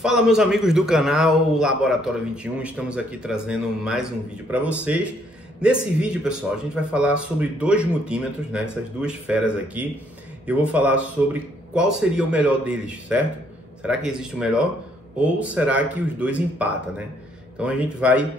Fala, meus amigos do canal Laboratório 21, estamos aqui trazendo mais um vídeo para vocês. Nesse vídeo, pessoal, a gente vai falar sobre dois multímetros, né? Essas duas feras aqui. Eu vou falar sobre qual seria o melhor deles, certo? Será que existe o melhor ou será que os dois empatam, né? Então a gente vai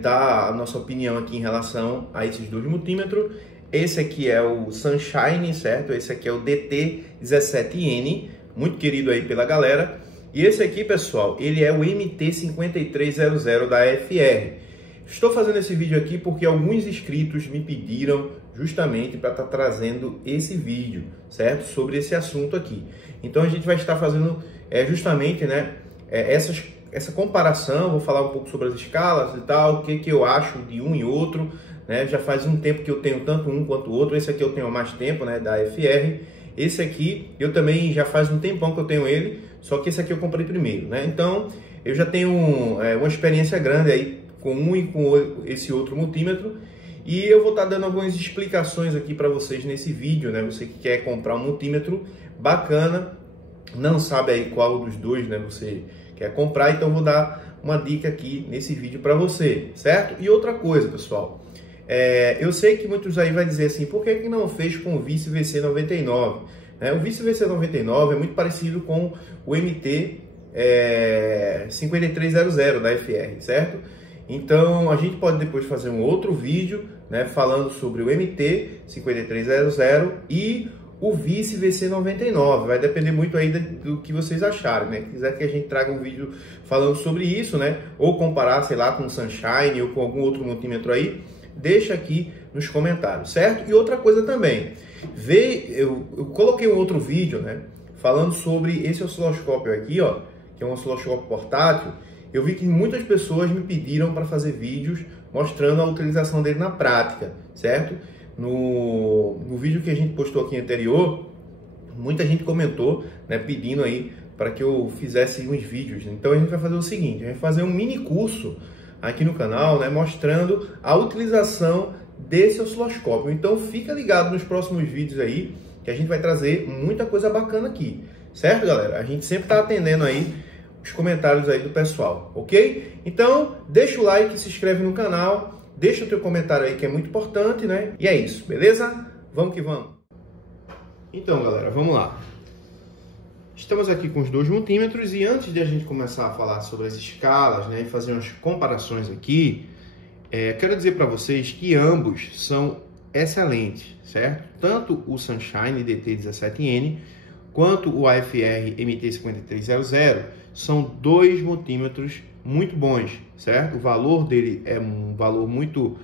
dar a nossa opinião aqui em relação a esses dois multímetros. Esse aqui é o Sunshine, certo? Esse aqui é o DT17N, muito querido aí pela galera. E esse aqui, pessoal, ele é o MT5300 da FR. Estou fazendo esse vídeo aqui porque alguns inscritos me pediram justamente para estar trazendo esse vídeo, certo? Sobre esse assunto aqui. Então a gente vai estar fazendo justamente, né, essa comparação. Vou falar um pouco sobre as escalas e tal, o que eu acho de um e outro, né? Já faz um tempo que eu tenho tanto um quanto o outro. Esse aqui eu tenho há mais tempo, né, da FR. Esse aqui eu também já faz um tempão que eu tenho ele, só que esse aqui eu comprei primeiro, né? Então eu já tenho uma experiência grande aí com um e com esse outro multímetro, e eu vou estar dando algumas explicações aqui para vocês nesse vídeo, né? Você que quer comprar um multímetro bacana, não sabe aí qual dos dois, né, você quer comprar, então eu vou dar uma dica aqui nesse vídeo para você, certo? E outra coisa, pessoal, eu sei que muitos aí vai dizer assim, por que não fez com o Vice VC99? O Vice VC99 é muito parecido com o MT5300 da FR, certo? Então a gente pode depois fazer um outro vídeo, né, falando sobre o MT5300 e o Vice VC99. Vai depender muito aí do que vocês acharem, né? Se quiser que a gente traga um vídeo falando sobre isso, né, ou comparar, sei lá, com o Sunshine ou com algum outro multímetro aí, deixa aqui nos comentários, certo? E outra coisa também, eu coloquei um outro vídeo, né, falando sobre esse osciloscópio aqui, ó, que é um osciloscópio portátil. Eu vi que muitas pessoas me pediram para fazer vídeos mostrando a utilização dele na prática, certo? No vídeo que a gente postou aqui anterior, muita gente comentou, né, pedindo aí para que eu fizesse uns vídeos. Então a gente vai fazer o seguinte, a gente vai fazer um mini curso aqui no canal, né, mostrando a utilização desse osciloscópio. Então fica ligado nos próximos vídeos aí, que a gente vai trazer muita coisa bacana aqui, certo, galera? A gente sempre está atendendo aí os comentários aí do pessoal, ok? Então deixa o like, se inscreve no canal, deixa o teu comentário aí que é muito importante, né? E é isso, beleza? Vamos que vamos! Então, galera, vamos lá. Estamos aqui com os dois multímetros e antes de a gente começar a falar sobre as escalas, né, e fazer umas comparações aqui, quero dizer para vocês que ambos são excelentes, certo? Tanto o Sunshine DT17N quanto o AFR MT5300 são dois multímetros muito bons, certo? O valor dele é um valor muito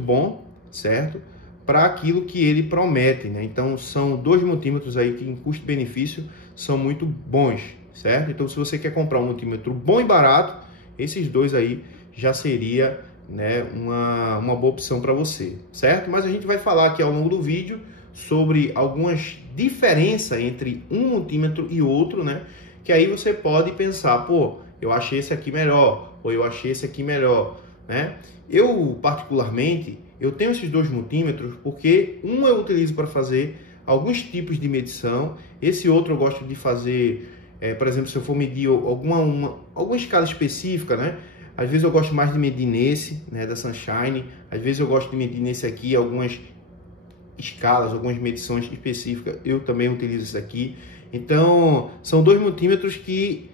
bom, certo? Para aquilo que ele promete, né? Então são dois multímetros aí que em custo-benefício são muito bons, certo? Então se você quer comprar um multímetro bom e barato, esses dois aí já seria, né, uma boa opção para você, certo? Mas a gente vai falar aqui ao longo do vídeo sobre algumas diferenças entre um multímetro e outro, né? Que aí você pode pensar, pô, eu achei esse aqui melhor, ou eu achei esse aqui melhor, né? Eu, particularmente, eu tenho esses dois multímetros porque um eu utilizo para fazer alguns tipos de medição, esse outro eu gosto de fazer, por exemplo, se eu for medir alguma escala específica, né? Às vezes eu gosto mais de medir nesse, né, da Sunshine, às vezes eu gosto de medir nesse aqui, algumas escalas, algumas medições específicas, eu também utilizo esse aqui. Então, são dois multímetros que,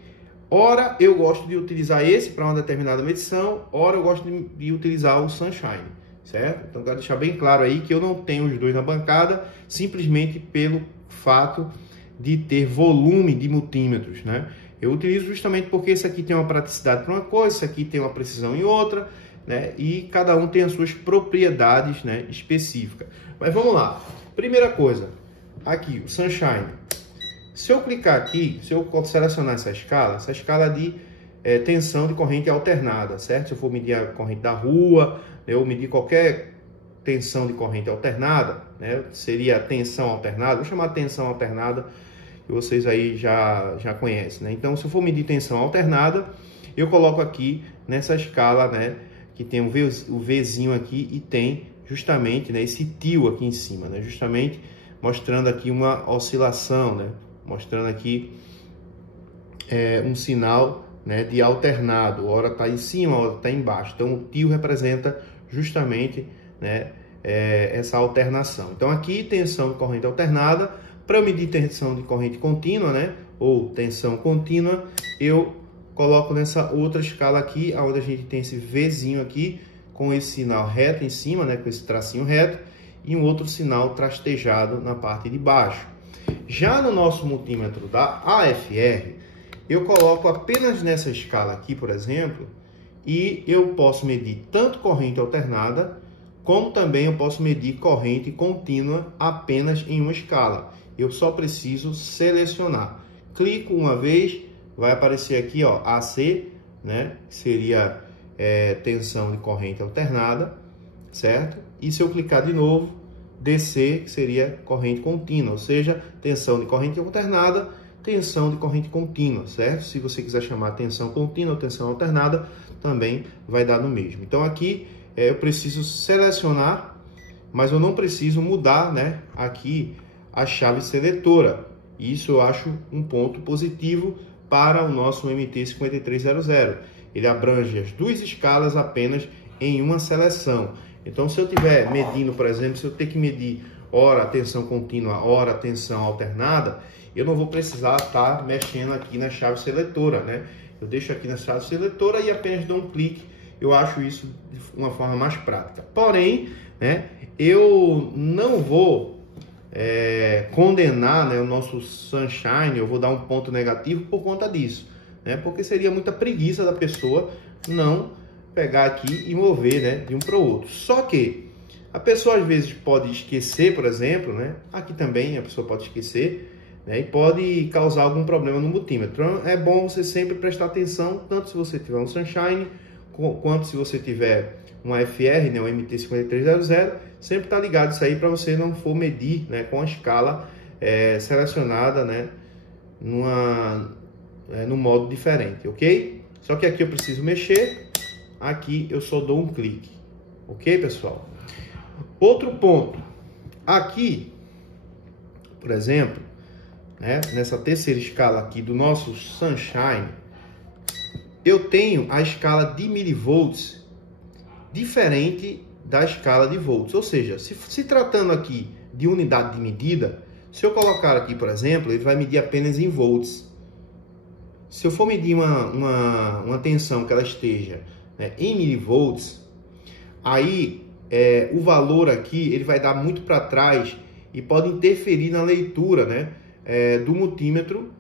ora eu gosto de utilizar esse para uma determinada medição, ora eu gosto de utilizar o Sunshine, certo? Então, quero deixar bem claro aí que eu não tenho os dois na bancada, simplesmente pelo fato de ter volume de multímetros, né? Eu utilizo justamente porque esse aqui tem uma praticidade para uma coisa, esse aqui tem uma precisão em outra, né? E cada um tem as suas propriedades, né, específicas. Mas vamos lá. Primeira coisa, aqui o Sunshine. Se eu clicar aqui, se eu selecionar essa escala de tensão de corrente alternada, certo? Se eu for medir a corrente da rua, eu medir qualquer tensão de corrente alternada, né, seria tensão alternada, vou chamar de tensão alternada, que vocês aí já conhecem, né? Então, se eu for medir tensão alternada, eu coloco aqui nessa escala, né, que tem o Vzinho aqui e tem justamente, né, esse tio aqui em cima, né, justamente mostrando aqui uma oscilação, né, mostrando aqui um sinal, né, de alternado, hora está em cima, hora está embaixo. Então o tio representa justamente, né, essa alternação. Então aqui tensão de corrente alternada. Para eu medir tensão de corrente contínua, né, ou tensão contínua, eu coloco nessa outra escala aqui, onde a gente tem esse Vzinho aqui, com esse sinal reto em cima, né, com esse tracinho reto, e um outro sinal trastejado na parte de baixo. Já no nosso multímetro da AFR, eu coloco apenas nessa escala aqui, por exemplo, e eu posso medir tanto corrente alternada, como também eu posso medir corrente contínua apenas em uma escala. Eu só preciso selecionar. Clico uma vez, vai aparecer aqui, ó, AC, né? Seria tensão de corrente alternada, certo? E se eu clicar de novo, DC, que seria corrente contínua, ou seja, tensão de corrente alternada, tensão de corrente contínua, certo? Se você quiser chamar tensão contínua ou tensão alternada, também vai dar no mesmo. Então aqui eu preciso selecionar, mas eu não preciso mudar, né, aqui a chave seletora. Isso eu acho um ponto positivo para o nosso MT5300. Ele abrange as duas escalas apenas em uma seleção. Então, se eu estiver medindo, por exemplo, se eu ter que medir hora tensão contínua, hora tensão alternada, eu não vou precisar estar mexendo aqui na chave seletora, né? Eu deixo aqui na chave seletora e apenas dou um clique. Eu acho isso de uma forma mais prática. Porém, né, eu não vou condenar, né, o nosso Sunshine, eu vou dar um ponto negativo por conta disso, né? Porque seria muita preguiça da pessoa não pegar aqui e mover, né, de um para o outro. Só que a pessoa às vezes pode esquecer, por exemplo, né? Aqui também a pessoa pode esquecer, né, e pode causar algum problema no multímetro. Então é bom você sempre prestar atenção, tanto se você tiver um Sunshine, quanto se você tiver um AFR, né, um MT5300, sempre tá ligado isso aí para você não for medir, né, com a escala selecionada, né, no modo diferente, ok? Só que aqui eu preciso mexer, aqui eu só dou um clique, ok, pessoal? Outro ponto, aqui, por exemplo, né, nessa terceira escala aqui do nosso Sunshine, eu tenho a escala de milivolts diferente da escala de volts, ou seja, se tratando aqui de unidade de medida, se eu colocar aqui, por exemplo, ele vai medir apenas em volts. Se eu for medir uma tensão que ela esteja, né, em milivolts, aí o valor aqui ele vai dar muito para trás e pode interferir na leitura, né, do multímetro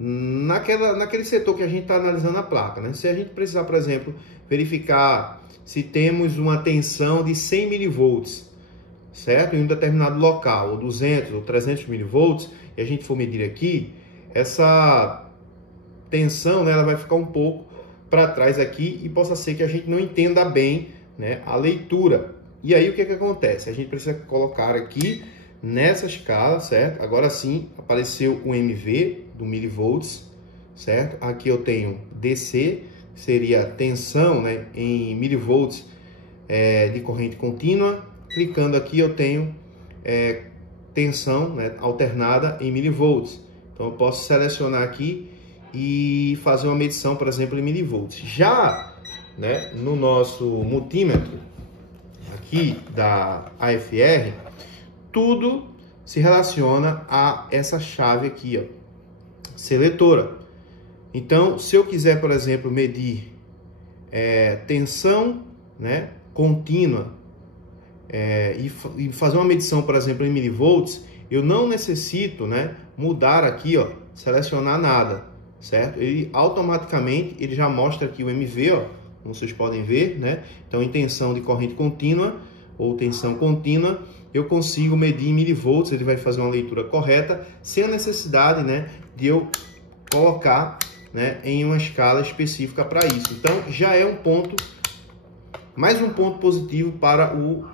naquele setor que a gente está analisando a placa, né? Se a gente precisar, por exemplo, verificar se temos uma tensão de 100 milivolts, certo? Em um determinado local, ou 200 ou 300 milivolts, e a gente for medir aqui, essa tensão, né, ela vai ficar um pouco para trás aqui e possa ser que a gente não entenda bem, né, a leitura. E aí o que acontece? A gente precisa colocar aqui nessa escala, certo? Agora sim apareceu o MV do milivolts, certo? Aqui eu tenho DC, seria tensão, né, em milivolts de corrente contínua. Clicando aqui eu tenho tensão, né, alternada em milivolts. Então eu posso selecionar aqui e fazer uma medição, por exemplo, em milivolts. Já, né, no nosso multímetro aqui da AFR, tudo se relaciona a essa chave aqui, ó, seletora. Então, se eu quiser, por exemplo, medir tensão, né, contínua e fazer uma medição, por exemplo, em milivolts, eu não necessito, né, mudar aqui, ó, selecionar nada, certo? Ele automaticamente ele já mostra aqui o MV, ó, como vocês podem ver, né? Então, em tensão de corrente contínua ou tensão contínua, eu consigo medir em milivolts, ele vai fazer uma leitura correta, sem a necessidade, né, de eu colocar, né, em uma escala específica para isso. Então, já é um ponto, mais um ponto positivo para o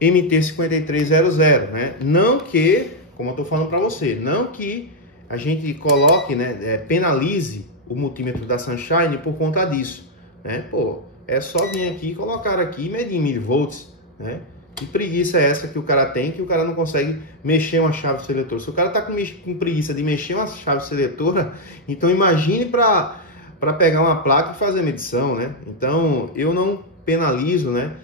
MT5300, né? Não que, como eu estou falando para você, não que a gente coloque, né, penalize o multímetro da Sunshine por conta disso, né? Pô, é só vir aqui, colocar aqui e medir em milivolts, né? Que preguiça é essa que o cara tem, que o cara não consegue mexer uma chave seletora? Se o cara tá com preguiça de mexer uma chave seletora, então imagine para pegar uma placa e fazer medição, né? Então, eu não penalizo, né,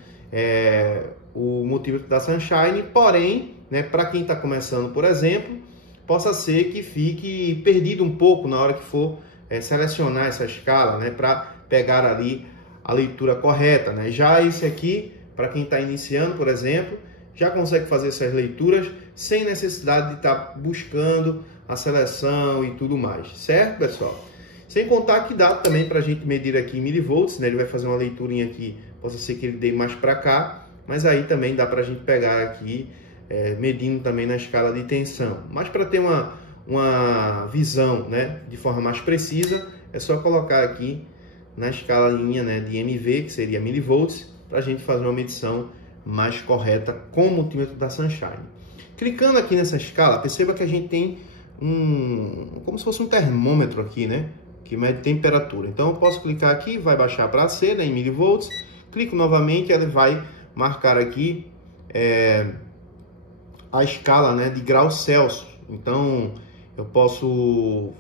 o multímetro da Sunshine, porém, né, para quem está começando, por exemplo, possa ser que fique perdido um pouco na hora que for selecionar essa escala, né, para pegar ali a leitura correta, né? Já esse aqui, para quem está iniciando, por exemplo, já consegue fazer essas leituras sem necessidade de estar buscando a seleção e tudo mais, certo, pessoal? Sem contar que dá também para a gente medir aqui em milivolts, né? Ele vai fazer uma leiturinha aqui, possa ser que ele dê mais para cá, mas aí também dá para a gente pegar aqui, medindo também na escala de tensão. Mas para ter uma visão, né, de forma mais precisa, é só colocar aqui na escalinha, né, de MV, que seria milivolts, para a gente fazer uma medição mais correta com o multímetro da Sunshine. Clicando aqui nessa escala, perceba que a gente tem como se fosse um termômetro aqui, né, que mede temperatura. Então eu posso clicar aqui, vai baixar para C, né, em milivolts, clico novamente, ele vai marcar aqui a escala, né, de graus Celsius. Então eu posso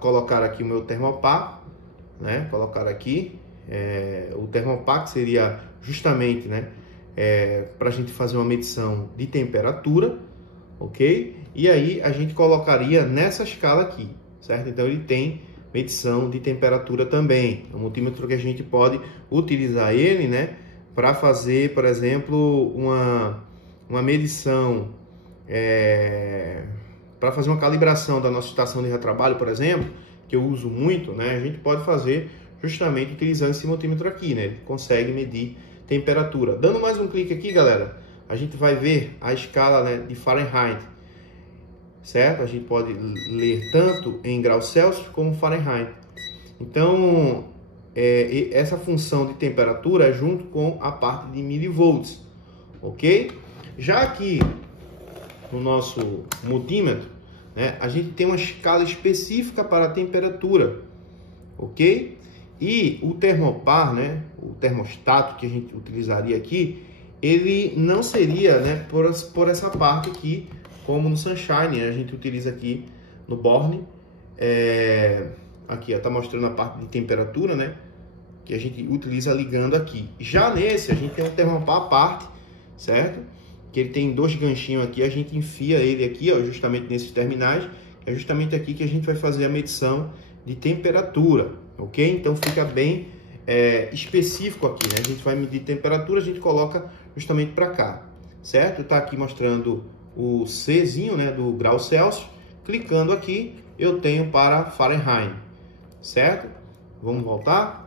colocar aqui o meu termopar, né, colocar aqui o termopar, que seria justamente, né, para a gente fazer uma medição de temperatura, ok? E aí a gente colocaria nessa escala aqui, certo? Então ele tem medição de temperatura também, é um multímetro que a gente pode utilizar ele, né, para fazer, por exemplo, uma medição, para fazer uma calibração da nossa estação de retrabalho, por exemplo, que eu uso muito, né, a gente pode fazer justamente utilizando esse multímetro aqui, né, ele consegue medir temperatura. Dando mais um clique aqui, galera, a gente vai ver a escala, né, de Fahrenheit, certo? A gente pode ler tanto em graus Celsius como Fahrenheit. Então, essa função de temperatura é junto com a parte de milivolts, ok? Já aqui no nosso multímetro, né, a gente tem uma escala específica para a temperatura, ok? E o termopar, né, o termostato que a gente utilizaria aqui, ele não seria, né, por essa parte aqui, como no Sunshine, a gente utiliza aqui no Borne. Aqui está mostrando a parte de temperatura, né, que a gente utiliza ligando aqui. Já nesse, a gente tem um termopar à parte, certo? Que ele tem dois ganchinhos aqui, a gente enfia ele aqui, ó, justamente nesses terminais. É justamente aqui que a gente vai fazer a medição de temperatura, ok? Então fica bem específico aqui, né? A gente vai medir temperatura, a gente coloca justamente para cá, certo? Tá aqui mostrando o Czinho, né, do grau Celsius. Clicando aqui, eu tenho para Fahrenheit, certo? Vamos voltar.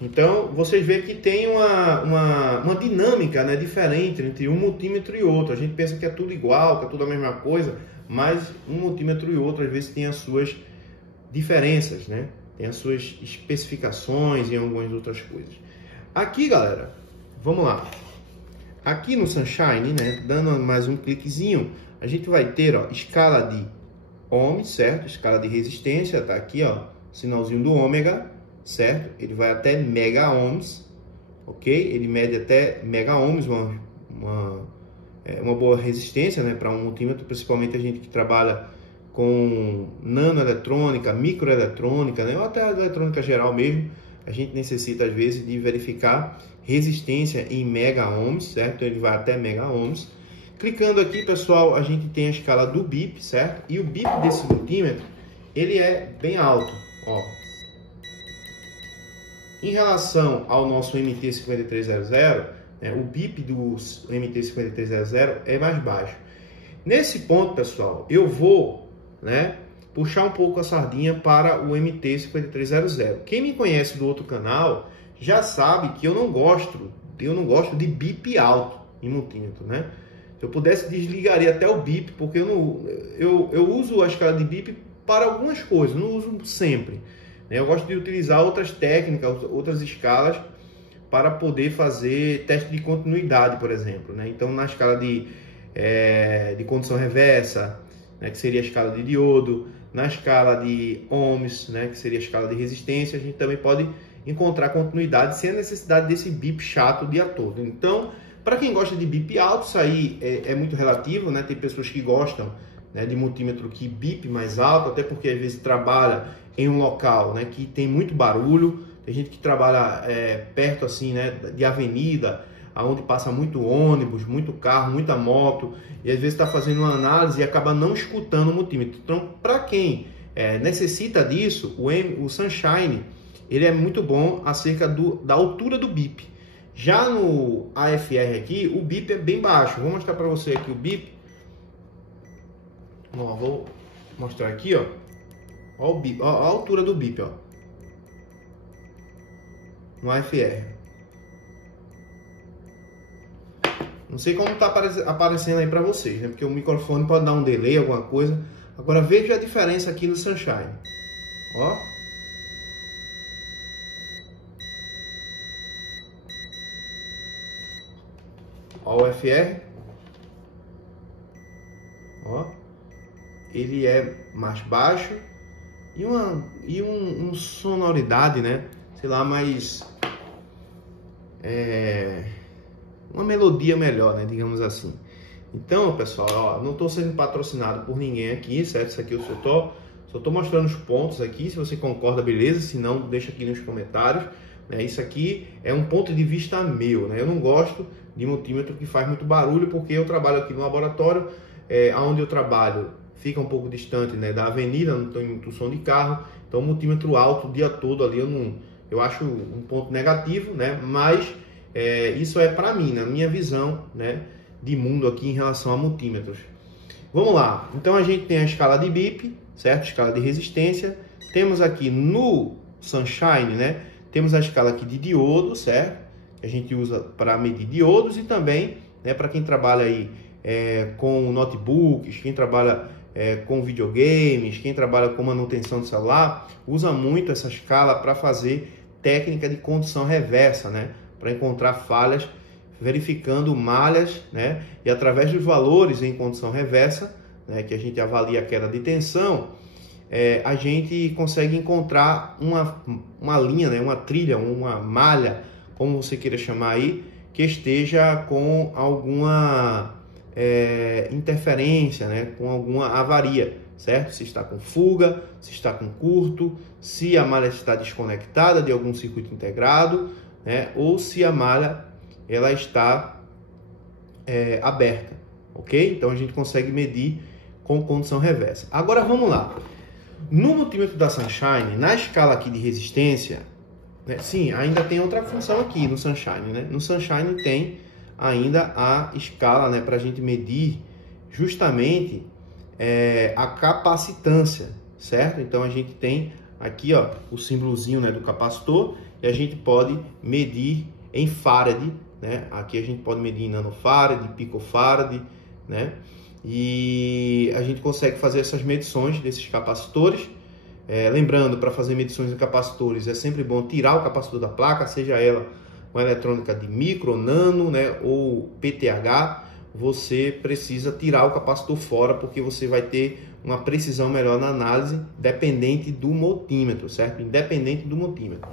Então, vocês veem que tem uma dinâmica, né, diferente entre um multímetro e outro. A gente pensa que é tudo igual, que é tudo a mesma coisa, mas um multímetro e outro, às vezes, tem as suas diferenças, né? Tem as suas especificações e algumas outras coisas. Aqui, galera, vamos lá. Aqui no Sunshine, né, dando mais um cliquezinho, a gente vai ter, ó, escala de ohms, certo? Escala de resistência, tá aqui, ó, sinalzinho do ômega, certo? Ele vai até mega ohms, ok? Ele mede até mega ohms, uma boa resistência, né, para um multímetro, principalmente a gente que trabalha com nanoeletrônica, microeletrônica, né, ou até a eletrônica geral mesmo. A gente necessita às vezes de verificar resistência em mega ohms, certo? Ele vai até mega ohms. Clicando aqui, pessoal, a gente tem a escala do BIP, certo? E o BIP desse multímetro, ele é bem alto, ó. Em relação ao nosso MT5300, né, o BIP do MT5300 é mais baixo. Nesse ponto, pessoal, eu vou, né, puxar um pouco a sardinha para o MT5300. Quem me conhece do outro canal já sabe que eu não gosto de BIP alto em multímetro, né? Se eu pudesse, desligaria até o BIP, porque eu uso a escala de BIP para algumas coisas, não uso sempre. Eu gosto de utilizar outras técnicas, outras escalas, para poder fazer teste de continuidade, por exemplo, né? Então, na escala de condução reversa, né, que seria a escala de diodo, na escala de ohms, né, que seria a escala de resistência, a gente também pode encontrar continuidade sem a necessidade desse BIP chato o dia todo. Então, Para quem gosta de bip alto, isso aí é muito relativo, né? Tem pessoas que gostam, né, de multímetro que bip mais alto, até porque às vezes trabalha em um local, né, que tem muito barulho. Tem gente que trabalha perto assim, né, de avenida, onde passa muito ônibus, muito carro, muita moto, e às vezes está fazendo uma análise e acaba não escutando o multímetro. Então, para quem necessita disso, o Sunshine ele é muito bom acerca da altura do bip. Já no AFR aqui, o bip é bem baixo. Vou mostrar para você aqui o bip. Ó, vou mostrar aqui, ó. Ó o bip, ó a altura do bip, ó. No AFR. Não sei como tá aparecendo aí para vocês, né? Porque o microfone pode dar um delay, alguma coisa. Agora veja a diferença aqui no Sunshine. Ó. Ó o FR. Ó. Ele é mais baixo e uma sonoridade, né? Sei lá, mais uma melodia melhor, né? Digamos assim. Então, pessoal, ó, não estou sendo patrocinado por ninguém aqui, certo? Isso aqui eu só tô mostrando os pontos aqui. Se você concorda, beleza. Se não, deixa aqui nos comentários. Né? Isso aqui é um ponto de vista meu, né? Eu não gosto de multímetro que faz muito barulho, porque eu trabalho aqui no laboratório, onde eu trabalho fica um pouco distante, né, da avenida, não tem muito som de carro, então multímetro alto o dia todo ali eu acho um ponto negativo, né? Mas isso é para mim, na minha visão, né, de mundo aqui em relação a multímetros. Vamos lá, então a gente tem a escala de bip, certo? Escala de resistência. Temos aqui no Sunshine, né, temos a escala aqui de diodo, certo? Que a gente usa para medir diodos e também, né, para quem trabalha aí com notebooks, quem trabalha com videogames, quem trabalha com manutenção de celular, usa muito essa escala para fazer técnica de condução reversa, né? Para encontrar falhas, verificando malhas, né? E através dos valores em condução reversa, né, que a gente avalia a queda de tensão, a gente consegue encontrar uma linha, né, uma trilha, uma malha, como você queira chamar aí, que esteja com alguma interferência, né, com alguma avaria, certo? Se está com fuga, se está com curto, se a malha está desconectada de algum circuito integrado, né, ou se a malha ela está aberta, ok? Então a gente consegue medir com condução reversa. Agora vamos lá. No multímetro da Sunshine, na escala aqui de resistência, né, sim, ainda tem outra função aqui no Sunshine, né? No Sunshine tem ainda a escala, né, para a gente medir justamente a capacitância, certo? Então a gente tem aqui, ó, o símbolozinho, né, do capacitor, e a gente pode medir em farad, né? Aqui a gente pode medir em nanofarad, picofarad, né? E a gente consegue fazer essas medições desses capacitores. Lembrando, para fazer medições de capacitores é sempre bom tirar o capacitor da placa, seja ela uma eletrônica de micro, nano, né, ou PTH. Você precisa tirar o capacitor fora, porque você vai ter uma precisão melhor na análise, dependente do multímetro, certo? Independente do multímetro.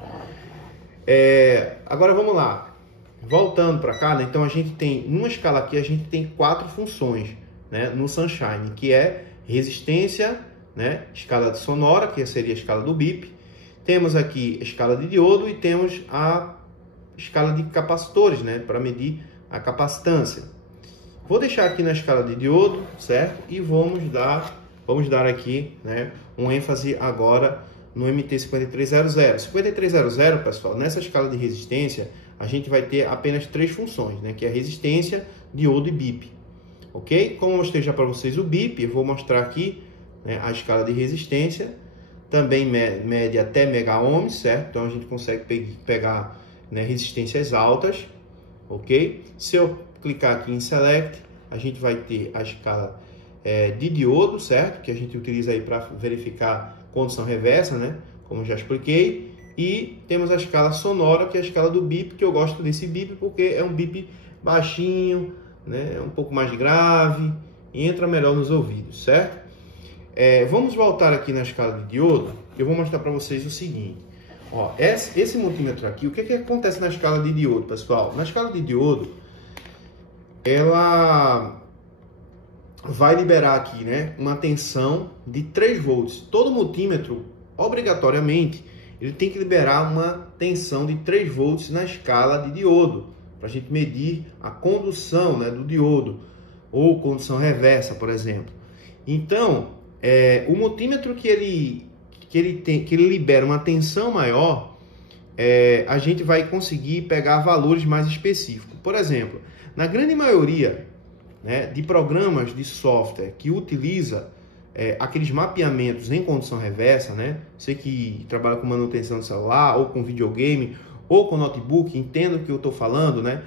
Agora vamos lá. Voltando para cá, né? Então a gente tem, numa escala aqui, a gente tem 4 funções, né, no Sunshine, que é resistência, né, escala de sonora, que seria a escala do bip. Temos aqui a escala de diodo e temos a escala de capacitores, né, para medir a capacitância. Vou deixar aqui na escala de diodo, certo? E vamos dar aqui, né, um ênfase agora no MT5300. 5300, pessoal, nessa escala de resistência, a gente vai ter apenas 3 funções, né, que é resistência, diodo e bip. Ok? Como eu mostrei já para vocês o bip, eu vou mostrar aqui, né, a escala de resistência. Também mede até mega ohms, certo? Então a gente consegue pegar, né, resistências altas, ok? Se eu clicar aqui em Select, a gente vai ter a escala de diodo, certo? Que a gente utiliza aí para verificar condução reversa, né? Como eu já expliquei. E temos a escala sonora, que é a escala do bip, que eu gosto desse bip porque é um bip baixinho, né? Um pouco mais grave e entra melhor nos ouvidos, certo? Vamos voltar aqui na escala de diodo. Eu vou mostrar para vocês o seguinte. Ó, esse multímetro aqui, o que acontece na escala de diodo, pessoal? Na escala de diodo, ela vai liberar aqui, né, uma tensão de 3 volts. Todo multímetro, obrigatoriamente, ele tem que liberar uma tensão de 3 volts na escala de diodo, para a gente medir a condução, né, do diodo, ou condução reversa, por exemplo. Então, o multímetro que ele libera uma tensão maior, a gente vai conseguir pegar valores mais específicos. Por exemplo, na grande maioria, né, de programas de software que utiliza aqueles mapeamentos em condução reversa, né? Você que trabalha com manutenção de celular, ou com videogame, ou com notebook, entenda o que eu estou falando, né?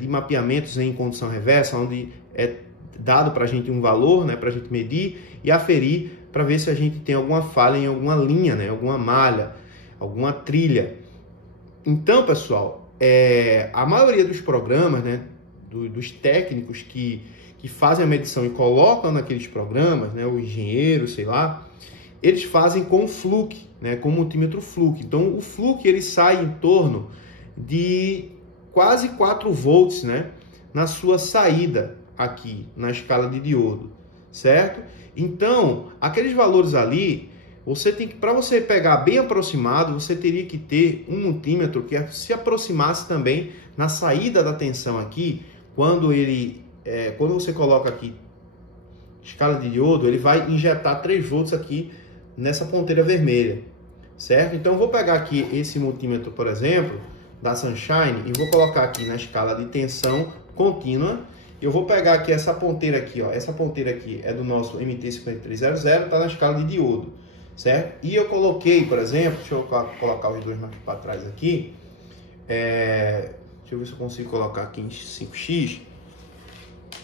De mapeamentos em condução reversa, onde é dado para a gente um valor, né, para a gente medir e aferir para ver se a gente tem alguma falha em alguma linha, né, alguma malha, alguma trilha. Então, pessoal, a maioria dos programas, né, dos técnicos que fazem a medição e colocam naqueles programas, né, o engenheiro, sei lá, eles fazem com Fluke, né, com o multímetro Fluke. Então, o Fluke ele sai em torno de quase 4 volts, né, na sua saída aqui na escala de diodo, certo? Então, aqueles valores ali, para você pegar bem aproximado, você teria que ter um multímetro que se aproximasse também na saída da tensão aqui. Quando você coloca aqui escala de diodo, ele vai injetar 3 volts aqui nessa ponteira vermelha, certo? Então, eu vou pegar aqui esse multímetro, por exemplo, da Sunshine, e vou colocar aqui na escala de tensão contínua. Eu vou pegar aqui essa ponteira aqui, ó. Essa ponteira aqui é do nosso MT5300, está na escala de diodo, certo? E eu coloquei, por exemplo, deixa eu colocar os dois mais para trás aqui. Deixa eu ver se eu consigo colocar aqui em 5x.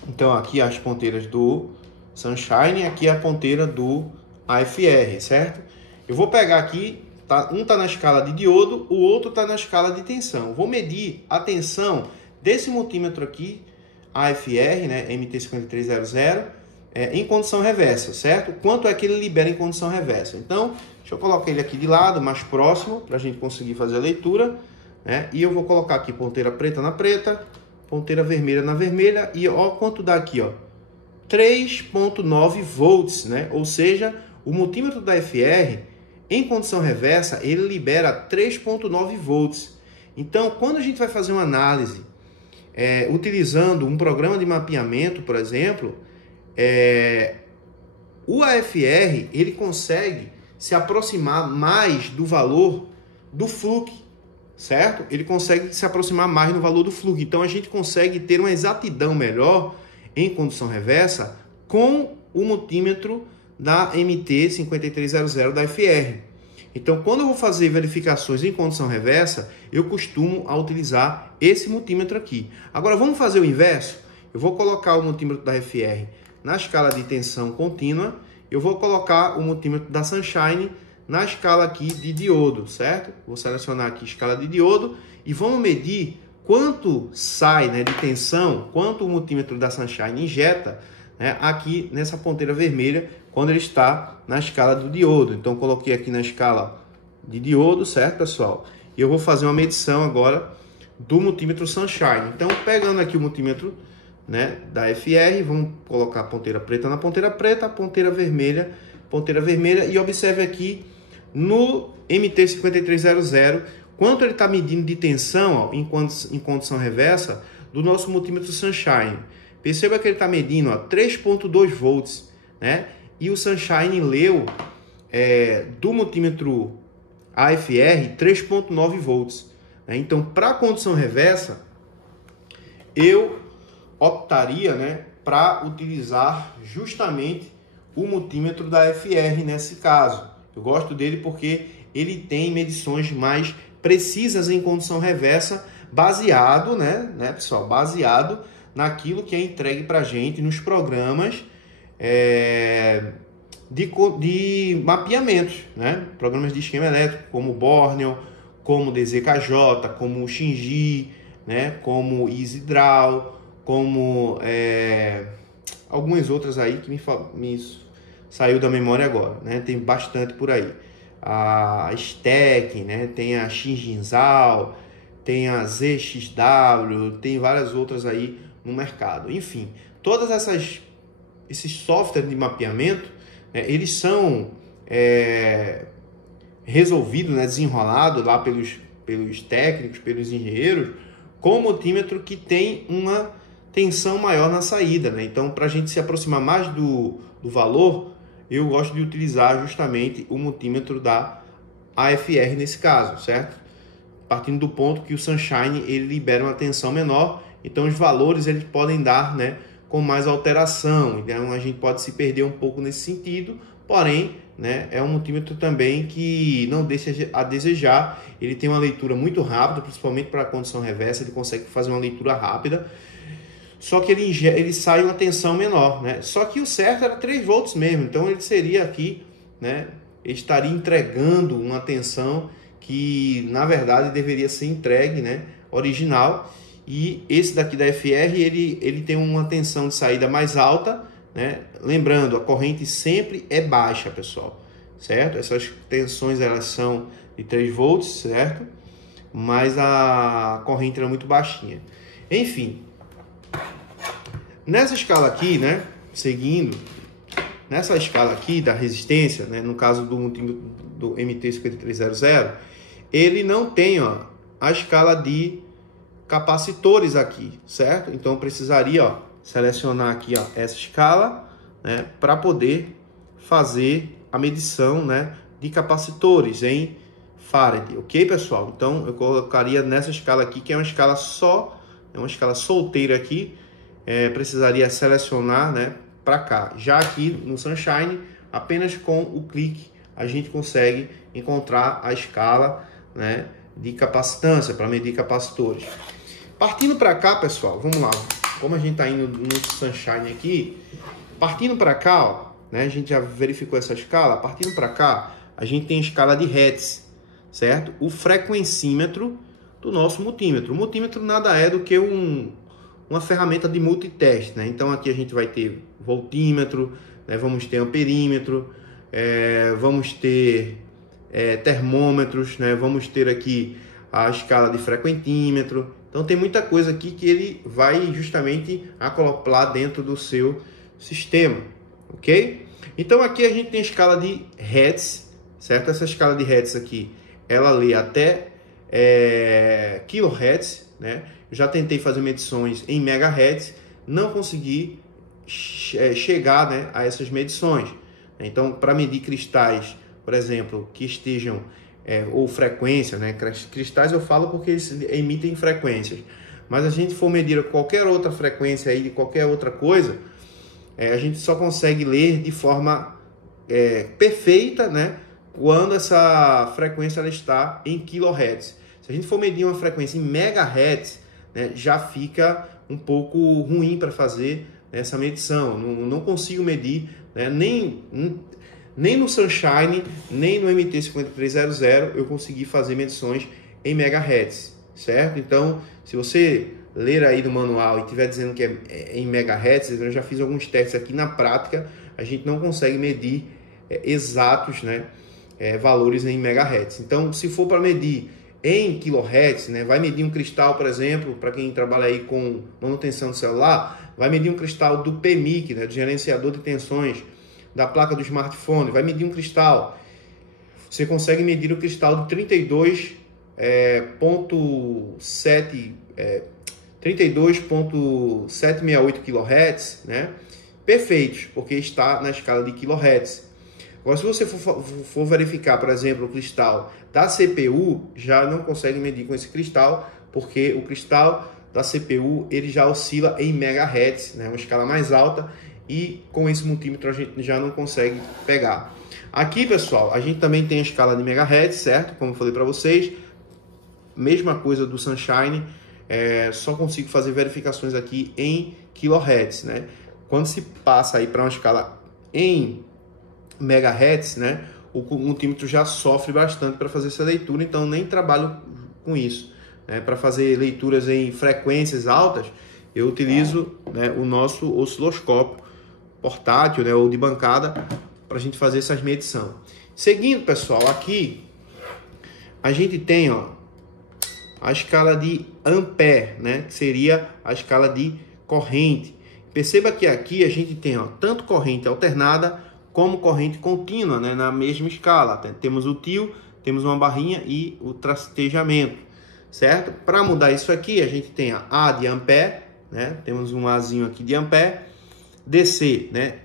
Então, aqui as ponteiras do Sunshine, aqui a ponteira do AFR, certo? Eu vou pegar aqui, um está na escala de diodo, o outro está na escala de tensão. Vou medir a tensão desse multímetro aqui, AFR, né, MT5300, em condição reversa, certo? Quanto é que ele libera em condição reversa? Então, deixa eu colocar ele aqui de lado, mais próximo, para a gente conseguir fazer a leitura, né? E eu vou colocar aqui ponteira preta na preta, ponteira vermelha na vermelha, e ó quanto dá aqui, ó, 3.9 volts, né? Ou seja, o multímetro da FR, em condição reversa, ele libera 3.9 volts. Então, quando a gente vai fazer uma análise utilizando um programa de mapeamento, por exemplo, o AFR ele consegue se aproximar mais do valor do Fluke, certo? Ele consegue se aproximar mais do valor do Fluke. Então, a gente consegue ter uma exatidão melhor em condução reversa com o multímetro da MT5300 da FR. Então, quando eu vou fazer verificações em condução reversa, eu costumo utilizar esse multímetro aqui. Agora, vamos fazer o inverso? Eu vou colocar o multímetro da FR na escala de tensão contínua, eu vou colocar o multímetro da Sunshine na escala aqui de diodo, certo? Vou selecionar aqui escala de diodo e vamos medir quanto sai, né, de tensão, quanto o multímetro da Sunshine injeta, né, aqui nessa ponteira vermelha, quando ele está na escala do diodo. Então, coloquei aqui na escala de diodo, certo, pessoal? E eu vou fazer uma medição agora do multímetro Sunshine. Então, pegando aqui o multímetro, né, da FR, vamos colocar a ponteira preta na ponteira preta, a ponteira vermelha, e observe aqui no MT5300 quanto ele está medindo de tensão, ó, em condição reversa do nosso multímetro Sunshine. Perceba que ele está medindo 3.2 volts, né? E o Sunshine leu do multímetro AFR 3.9 volts. Né? Então, para a condução reversa, eu optaria, né, para utilizar justamente o multímetro da FR nesse caso. Eu gosto dele porque ele tem medições mais precisas em condução reversa, baseado, né, pessoal, baseado naquilo que é entregue para a gente nos programas de mapeamentos, né? Programas de esquema elétrico, como o Borneo, como o DZKJ, como o Shinji, né? Como o EasyDraw, como algumas outras aí que me saiu da memória agora, né? Tem bastante por aí. A Stack, né? Tem a Shinjinzao, tem a ZXW, tem várias outras aí no mercado. Enfim, todas esses softwares de mapeamento, eles são resolvidos, desenrolados lá pelos técnicos, pelos engenheiros, com multímetro que tem uma tensão maior na saída, Então, para a gente se aproximar mais do valor, eu gosto de utilizar justamente o multímetro da AFR nesse caso, certo? Partindo do ponto que o Sunshine ele libera uma tensão menor, então os valores eles podem dar, com mais alteração, então a gente pode se perder um pouco nesse sentido, porém, é um multímetro também que não deixa a desejar, ele tem uma leitura muito rápida, principalmente para a condição reversa, ele consegue fazer uma leitura rápida, só que ele sai uma tensão menor, Só que o certo era 3 volts mesmo, então ele seria aqui, ele estaria entregando uma tensão que na verdade deveria ser entregue, original. E esse daqui da FR ele tem uma tensão de saída mais alta, Lembrando, a corrente sempre é baixa, pessoal, certo? Essas tensões elas são de 3 volts, certo? Mas a corrente era muito baixinha. Enfim, nessa escala aqui, seguindo, nessa escala aqui da resistência, no caso do multímetro do MT5300, ele não tem a escala de capacitores aqui, certo? Então eu precisaria selecionar aqui essa escala, para poder fazer a medição, de capacitores em Farad, ok, pessoal? Então eu colocaria nessa escala aqui, que é uma escala uma escala solteira aqui, precisaria selecionar, para cá. Já aqui no Sunshine, apenas com o clique a gente consegue encontrar a escala, de capacitância para medir capacitores. Partindo para cá, pessoal, vamos lá. Como a gente está indo no Sunshine aqui, partindo para cá, a gente já verificou essa escala. Partindo para cá, a gente tem a escala de Hertz, certo? O frequencímetro do nosso multímetro. O multímetro nada é do que uma ferramenta de multiteste, Então aqui a gente vai ter voltímetro, vamos ter amperímetro, vamos ter termômetros, vamos ter aqui a escala de frequentímetro. Então tem muita coisa aqui que ele vai justamente acoplar dentro do seu sistema, ok? Então aqui a gente tem a escala de Hertz, certo? Essa escala de Hertz aqui, ela lê até kHz, Eu já tentei fazer medições em megahertz, não consegui chegar, a essas medições. Então, para medir cristais, por exemplo, que estejam ou frequência, Cristais eu falo porque eles emitem frequências. Mas a gente for medir qualquer outra frequência aí de qualquer outra coisa, a gente só consegue ler de forma perfeita, quando essa frequência ela está em kHz. Se a gente for medir uma frequência em megahertz, já fica um pouco ruim para fazer essa medição. Não consigo medir, nem no Sunshine, nem no MT5300 eu consegui fazer medições em megahertz, certo? Então, se você ler aí do manual e estiver dizendo que é em megahertz, eu já fiz alguns testes aqui na prática, a gente não consegue medir exatos, valores em megahertz. Então, se for para medir em kHz, vai medir um cristal, por exemplo, para quem trabalha aí com manutenção do celular, vai medir um cristal do PMIC, do gerenciador de tensões da placa do smartphone, vai medir um cristal. Você consegue medir o cristal de 32.768 kHz, perfeitos, porque está na escala de kHz. Agora, se você for verificar, por exemplo, o cristal da CPU, já não consegue medir com esse cristal, porque o cristal da CPU ele já oscila em megahertz, uma escala mais alta, e com esse multímetro a gente já não consegue pegar. Aqui, pessoal, a gente também tem a escala de megahertz, certo? Como eu falei para vocês, mesma coisa do Sunshine, só consigo fazer verificações aqui em kHz, Quando se passa aí para uma escala em megahertz, o multímetro já sofre bastante para fazer essa leitura, então nem trabalho com isso. Para fazer leituras em frequências altas, eu utilizo o nosso osciloscópio portátil, ou de bancada, para a gente fazer essas medições. Seguindo, pessoal, aqui a gente tem a escala de ampere, que seria a escala de corrente. Perceba que aqui a gente tem, ó, tanto corrente alternada como corrente contínua, né, na mesma escala. Temos o tio, temos uma barrinha e o trastejamento, certo? Para mudar isso aqui, a gente tem a A de ampere, né? Temos um Azinho aqui de ampere, DC, né?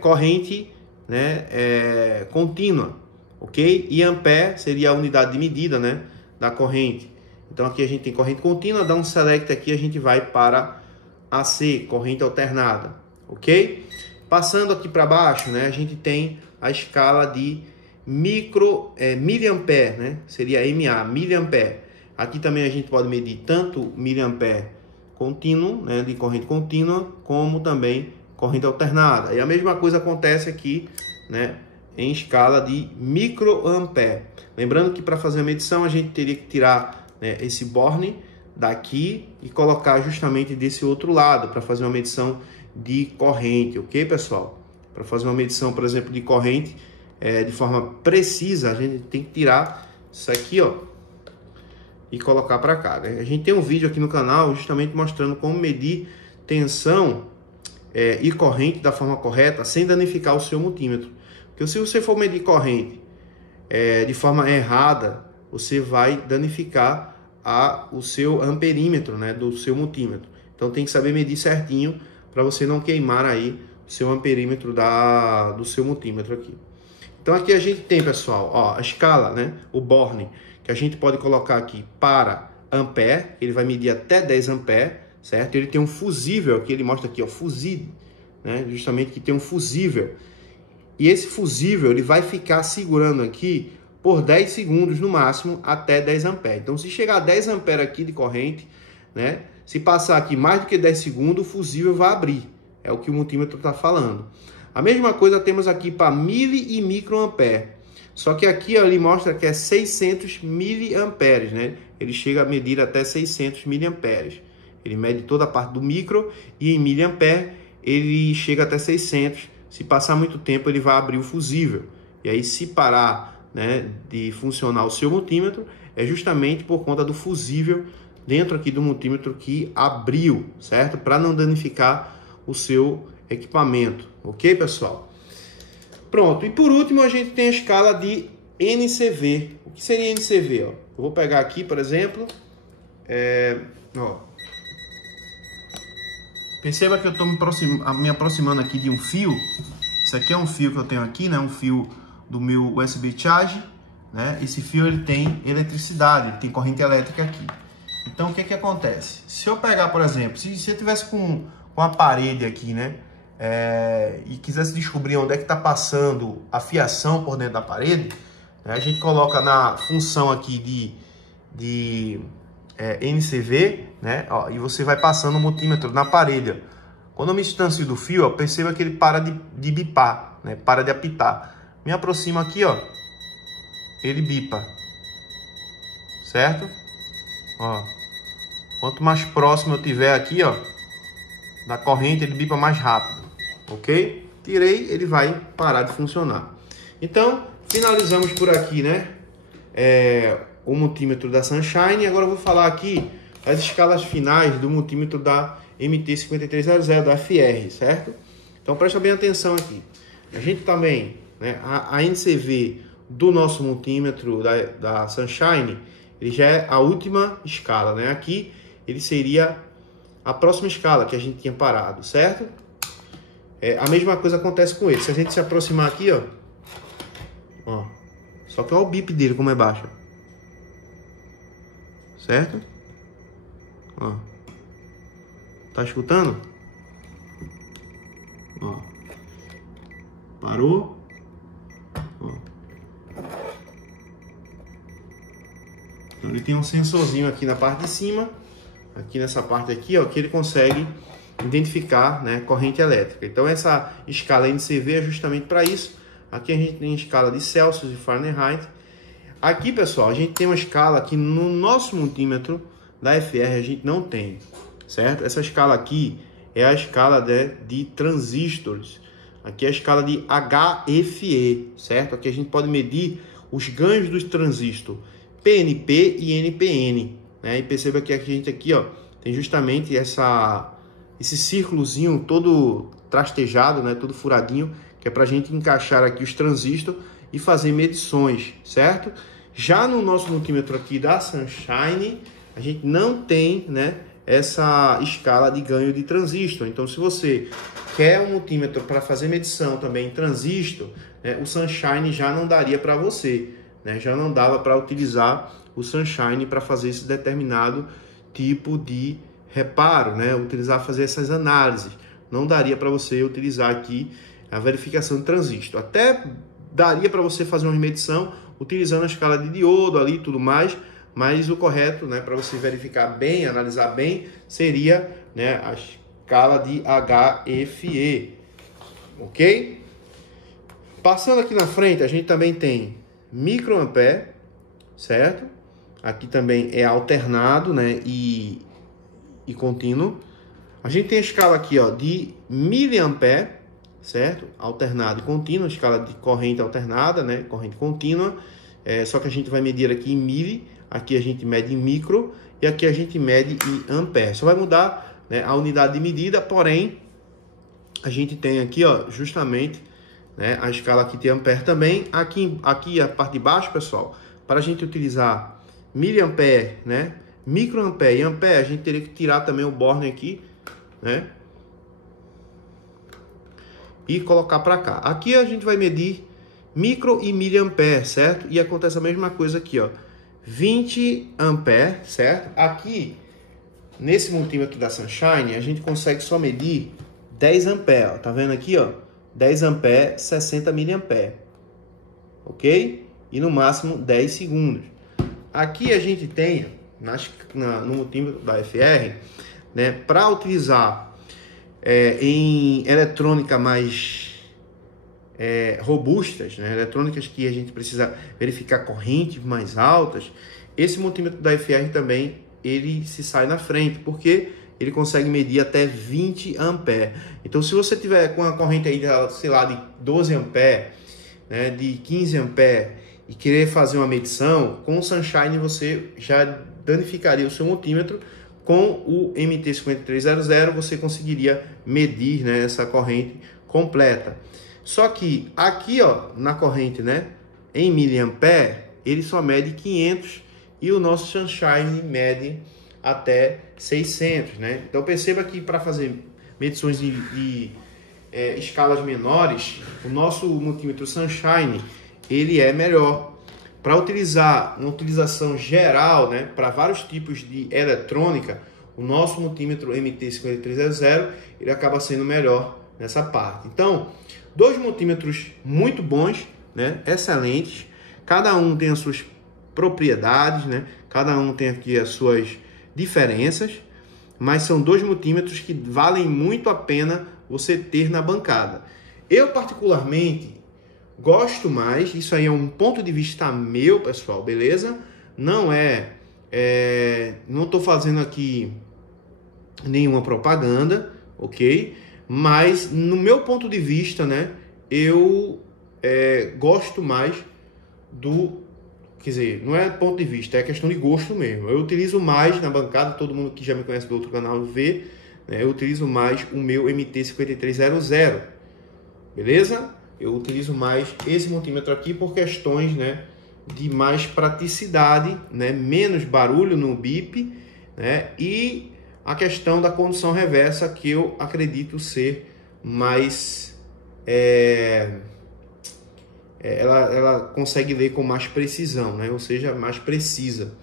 Corrente, né? Contínua, ok? E ampere seria a unidade de medida, né? Da corrente. Então aqui a gente tem corrente contínua, dá um select aqui, a gente vai para AC, corrente alternada, ok? Passando aqui para baixo, né? A gente tem a escala de miliampere, né? Seria MA, miliampere. Aqui também a gente pode medir tanto miliampere contínuo, né? De corrente contínua, como também corrente alternada. E a mesma coisa acontece aqui, né? Em escala de microampere. Lembrando que para fazer a medição a gente teria que tirar, né, esse borne daqui e colocar justamente desse outro lado para fazer uma medição de corrente, ok, pessoal? Para fazer uma medição, por exemplo, de corrente de forma precisa, a gente tem que tirar isso aqui, ó, e colocar para cá, né? A gente tem um vídeo aqui no canal justamente mostrando como medir tensão e corrente da forma correta sem danificar o seu multímetro. Porque se você for medir corrente de forma errada, você vai danificar o seu amperímetro, né, do seu multímetro. Então tem que saber medir certinho para você não queimar aí o seu amperímetro do seu multímetro aqui. Então aqui a gente tem, pessoal, ó, a escala, né, o borne, que a gente pode colocar aqui para ampere, ele vai medir até 10 ampere, certo? Ele tem um fusível, aqui ele mostra aqui, ó, fusível, né, justamente que tem um fusível. E esse fusível, ele vai ficar segurando aqui por 10 segundos no máximo, até 10 ampere. Então, se chegar a 10 ampere aqui de corrente, né, se passar aqui mais do que 10 segundos, o fusível vai abrir. É o que o multímetro está falando. A mesma coisa temos aqui para mili e microampere. Só que aqui ó, ele mostra que é 600 miliamperes, né? Ele chega a medir até 600 miliamperes. Ele mede toda a parte do micro e em miliampere ele chega até 600. Se passar muito tempo, ele vai abrir o fusível. E aí, se parar, né, de funcionar o seu multímetro, é justamente por conta do fusível dentro aqui do multímetro que abriu, certo? Para não danificar o seu equipamento, ok, pessoal? Pronto, e por último a gente tem a escala de NCV. O que seria NCV? Ó? Eu vou pegar aqui, por exemplo, ó. Perceba que eu estou me aproximando aqui de um fio. Isso aqui é um fio que eu tenho aqui, né? Um fio do meu USB Charge, né? Esse fio ele tem eletricidade, ele tem corrente elétrica aqui. Então o que acontece? Se eu pegar, por exemplo, se eu tivesse com a parede aqui, né? E quisesse descobrir onde é que está passando a fiação por dentro da parede, né? A gente coloca na função aqui de NCV, né? Ó, e você vai passando o multímetro na parede. Ó. Quando eu me distancio do fio, ó, perceba que ele para de bipar, né? Para de apitar. Me aproximo aqui, ó, ele bipa, certo? Ó, quanto mais próximo eu tiver aqui, ó, da corrente, ele bipa mais rápido, ok? Tirei, ele vai parar de funcionar. Então, finalizamos por aqui, né? O multímetro da Sunshine. Agora eu vou falar aqui as escalas finais do multímetro da MT5300 da FR, certo? Então presta bem atenção aqui. A gente também, né, a NCV do nosso multímetro da Sunshine, ele já é a última escala, né? Aqui ele seria a próxima escala que a gente tinha parado, certo? A mesma coisa acontece com ele. Se a gente se aproximar aqui, ó, só que olha o bip dele como é baixo, certo? Ó, tá escutando? Ó, parou? Ó. Então ele tem um sensorzinho aqui na parte de cima, aqui nessa parte aqui, ó, que ele consegue identificar, né, corrente elétrica. Então essa escala NCV é justamente para isso. Aqui a gente tem escala de Celsius e Fahrenheit. Aqui, pessoal, a gente tem uma escala que no nosso multímetro da FR a gente não tem, certo? Essa escala aqui é a escala de transistores. Aqui é a escala de HFE, certo? Aqui a gente pode medir os ganhos dos transistores PNP e NPN, né? E perceba que a gente aqui, ó, tem justamente essa esse círculozinho todo trastejado, né, todo furadinho, que é para a gente encaixar aqui os transistores e fazer medições, certo? Já no nosso multímetro aqui da Sunshine, a gente não tem, né, essa escala de ganho de transistor. Então, se você quer um multímetro para fazer medição também em transistor, né, o Sunshine já não daria para você, né? Já não dava para utilizar o Sunshine para fazer esse determinado tipo de reparo, né? Fazer essas análises. Não daria para você utilizar aqui a verificação de transistor. Até daria para você fazer uma medição utilizando a escala de diodo ali e tudo mais, mas o correto, né, para você verificar bem, analisar bem, seria, né, a escala de HFE, ok? Passando aqui na frente, a gente também tem microampere, certo? Aqui também é alternado, né, e contínuo. A gente tem a escala aqui, ó, de miliampere, certo? Alternado e contínuo, escala de corrente alternada, né? Corrente contínua. Só que a gente vai medir aqui em mili, aqui a gente mede em micro e aqui a gente mede em ampere. Só vai mudar, né, a unidade de medida, porém a gente tem aqui, ó, justamente, né, a escala aqui de ampere também. Aqui a parte de baixo, pessoal, para a gente utilizar miliampere, né, microampere e ampere, a gente teria que tirar também o borne aqui, né, e colocar para cá. Aqui a gente vai medir micro e miliampere, certo? E acontece a mesma coisa aqui, ó, 20 ampere, certo? Aqui, nesse multímetro da Sunshine, a gente consegue só medir 10 ampere, ó. Tá vendo aqui, ó? 10 ampere, 60 miliampere, ok? E no máximo 10 segundos. Aqui a gente tem, no multímetro da FR, né, para utilizar em eletrônica mais robustas, né, eletrônicas que a gente precisa verificar correntes mais altas, esse multímetro da FR também ele se sai na frente, porque ele consegue medir até 20 ampere. Então, se você tiver com a corrente aí, sei lá, de 12 ampere, né, de 15 ampere, e querer fazer uma medição, com o Sunshine você já danificaria o seu multímetro. Com o MT5300 você conseguiria medir, né, essa corrente completa. Só que aqui, ó, na corrente, né, em miliampere, ele só mede 500 e o nosso Sunshine mede até 600, né? Então perceba que para fazer medições de escalas menores, o nosso multímetro Sunshine ele é melhor. Para utilizar uma utilização geral, né, para vários tipos de eletrônica, o nosso multímetro MT5300 ele acaba sendo melhor nessa parte. Então, dois multímetros muito bons, né, excelentes. Cada um tem as suas propriedades, né, cada um tem aqui as suas diferenças, mas são dois multímetros que valem muito a pena você ter na bancada. Eu particularmente gosto mais, isso aí é um ponto de vista meu, pessoal, beleza? Não não estou fazendo aqui nenhuma propaganda, ok? Mas no meu ponto de vista, né, eu gosto mais quer dizer, não é ponto de vista, é questão de gosto mesmo. Eu utilizo mais na bancada, todo mundo que já me conhece do outro canal vê, né, eu utilizo mais o meu MT5300, beleza? Eu utilizo mais esse multímetro aqui por questões, né, de mais praticidade, né, menos barulho no bip, né, e a questão da condução reversa, que eu acredito ser mais... ela consegue ler com mais precisão, né, ou seja, mais precisa.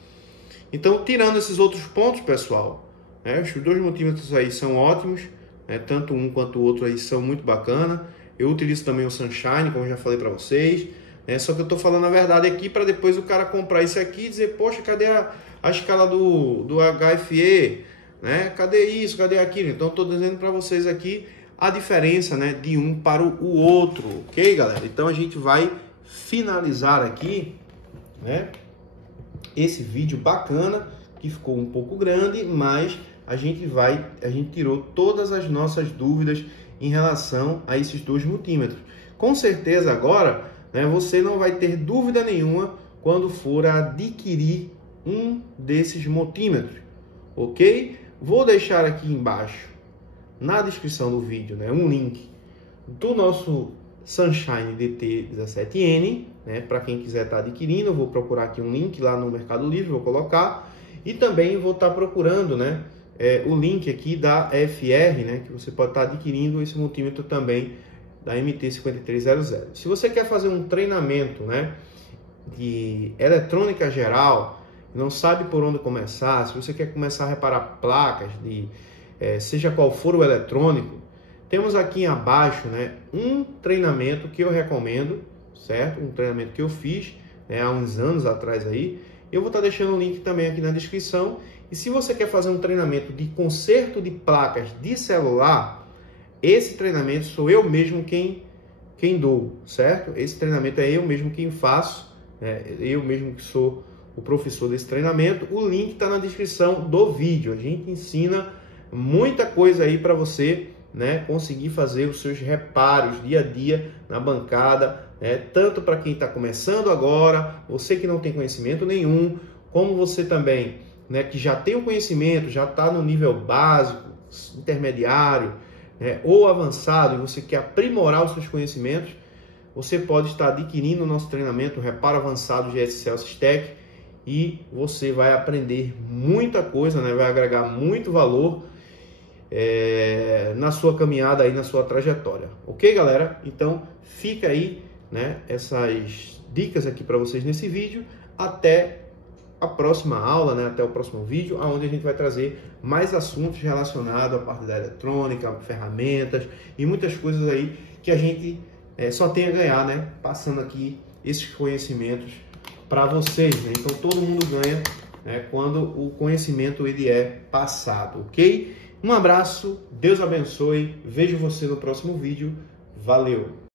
Então, tirando esses outros pontos, pessoal, né, os dois multímetros aí são ótimos, né, tanto um quanto o outro aí são muito bacanas. Eu utilizo também o Sunshine, como eu já falei para vocês, né? Só que eu estou falando a verdade aqui para depois o cara comprar isso aqui e dizer, poxa, cadê a escala do HFE? Né? Cadê isso? Cadê aquilo? Então, estou dizendo para vocês aqui a diferença, né, de um para o outro, ok, galera? Então, a gente vai finalizar aqui, né, esse vídeo bacana, que ficou um pouco grande, mas a gente tirou todas as nossas dúvidas em relação a esses dois multímetros. Com certeza agora, né, você não vai ter dúvida nenhuma quando for adquirir um desses multímetros, ok? Vou deixar aqui embaixo na descrição do vídeo, né, um link do nosso Sunshine DT17N, né, para quem quiser estar adquirindo. Eu vou procurar aqui um link lá no Mercado Livre, vou colocar, e também vou estar procurando, né, o link aqui da FR, né, que você pode estar adquirindo esse multímetro também da MT5300. Se você quer fazer um treinamento, né, de eletrônica geral, não sabe por onde começar, se você quer começar a reparar placas de seja qual for o eletrônico, temos aqui abaixo, né, um treinamento que eu recomendo, certo? Um treinamento que eu fiz, né, há uns anos atrás aí. Eu vou estar deixando o link também aqui na descrição. E se você quer fazer um treinamento de conserto de placas de celular, esse treinamento sou eu mesmo quem dou, certo? Esse treinamento é eu mesmo quem faço, né? Eu mesmo que sou o professor desse treinamento. O link está na descrição do vídeo. A gente ensina muita coisa aí para você, né, conseguir fazer os seus reparos dia a dia na bancada, né, tanto para quem está começando agora, você que não tem conhecimento nenhum, como você também, né, que já tem o conhecimento, já está no nível básico, intermediário, né, ou avançado, e você quer aprimorar os seus conhecimentos. Você pode estar adquirindo o nosso treinamento Reparo Avançado GS Celsius Tech, e você vai aprender muita coisa, né, vai agregar muito valor na sua caminhada aí, na sua trajetória. Ok, galera? Então fica aí, né, essas dicas aqui para vocês nesse vídeo. Até a próxima aula, né, até o próximo vídeo, onde a gente vai trazer mais assuntos relacionados à parte da eletrônica, ferramentas e muitas coisas aí que a gente só tem a ganhar, né, passando aqui esses conhecimentos para vocês, né? Então todo mundo ganha, né, quando o conhecimento ele é passado, ok? Um abraço, Deus abençoe, vejo você no próximo vídeo, valeu!